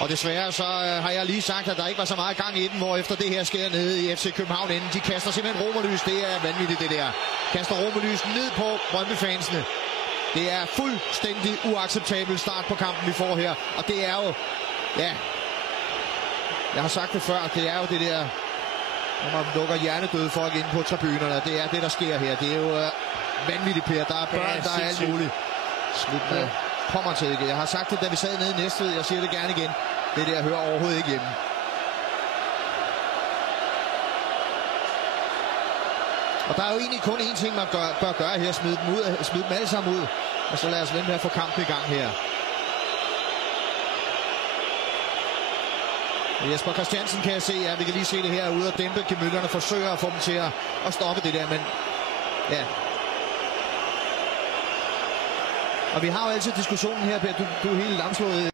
Og desværre så har jeg lige sagt, at der ikke var så meget gang i den, hvor efter det her sker nede i FC København inden. De kaster simpelthen romerlys. Det er vanvittigt, det der. Kaster romerlys ned på Brøndby-fansene. Det er fuldstændig uacceptabel start på kampen, vi får her. Og det er jo, ja, jeg har sagt det før, det er jo det der, når man lukker hjernedøde folk ind på tribunerne. Det er det, der sker her. Det er jo vanvittigt, Per. Der er børn, der er alt muligt. Slut med. Kommer til ikke. Jeg har sagt det, da vi sad nede i Næstved. Jeg siger det gerne igen. Det der hører overhovedet ikke hjemme. Og der er jo egentlig kun én ting, man bør gøre her. Smide dem alle sammen ud. Og så lad os vente med at få kampen i gang her. Jesper Christiansen kan jeg se, ja, vi kan lige se det her ude og dæmpe gemytterne. Forsøger at få dem til at stoppe det der, men ja. Og vi har jo altid diskussionen her, Per. Du er helt lamslået.